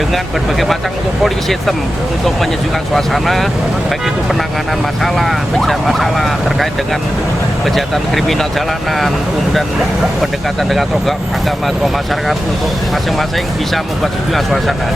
dengan berbagai macam untuk policy system untuk menyejukkan suasana, baik itu penanganan masalah, pencarian masalah terkait dengan kejahatan kriminal jalanan, kemudian pendekatan dengan tokoh agama atau masyarakat untuk masing-masing bisa membuat sejuknya suasana.